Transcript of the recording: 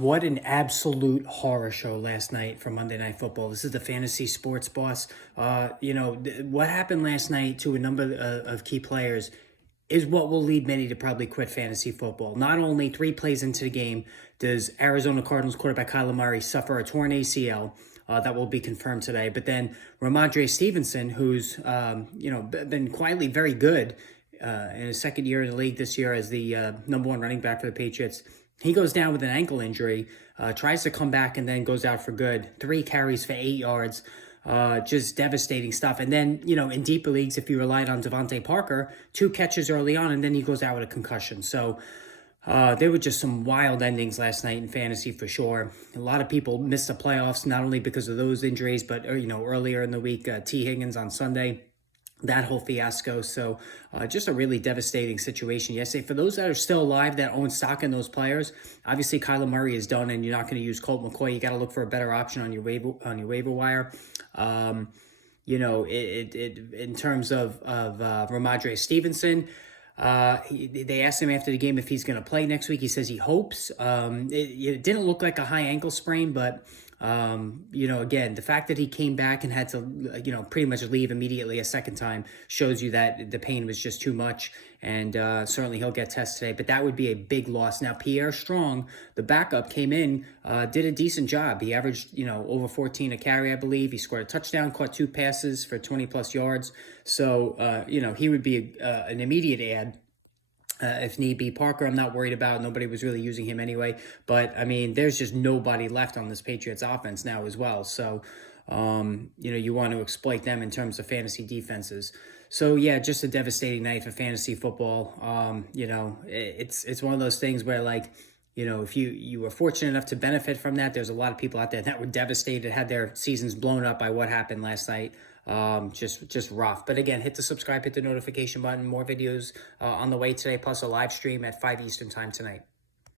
What an absolute horror show last night for Monday Night Football. This is the Fantasy Sports Boss. What happened last night to a number of key players is what will lead many to probably quit fantasy football. Not only 3 plays into the game does Arizona Cardinals quarterback Kyler Murray suffer a torn ACL. That will be confirmed today. But then Ramondre Stevenson, who's been quietly very good in his second year in the league this year as the #1 running back for the Patriots, he goes down with an ankle injury, tries to come back, and then goes out for good. 3 carries for 8 yards. Just devastating stuff. And then, in deeper leagues, if you relied on Devontae Parker, 2 catches early on, and then he goes out with a concussion. So there were just some wild endings last night in fantasy for sure. A lot of people missed the playoffs, not only because of those injuries, but, earlier in the week, T. Higgins on Sunday, that whole fiasco. So just a really devastating situation yesterday. For those that are still alive that own stock in those players, obviously Kyler Murray is done and you're not going to use Colt McCoy. You got to look for a better option on your waiver wire. In terms of Ramondre Stevenson, they asked him after the game if he's going to play next week. He says he hopes. It didn't look like a high ankle sprain, but again, the fact that he came back and had to, pretty much leave immediately a second time shows you that the pain was just too much. And certainly he'll get tested today, but that would be a big loss. Now, Pierre Strong, the backup, came in, did a decent job. He averaged, over 14 a carry, I believe. He scored a touchdown, caught 2 passes for 20+ yards. So, he would be an immediate add. If need be. Parker, I'm not worried about. Nobody was really using him anyway. But, there's just nobody left on this Patriots offense now as well. So, you want to exploit them in terms of fantasy defenses. So, yeah, just a devastating night for fantasy football. It's one of those things where, if you were fortunate enough to benefit from that, there's a lot of people out there that were devastated, had their seasons blown up by what happened last night. Just rough. But again, hit the subscribe, hit the notification button. More videos on the way today, plus a live stream at 5 Eastern time tonight.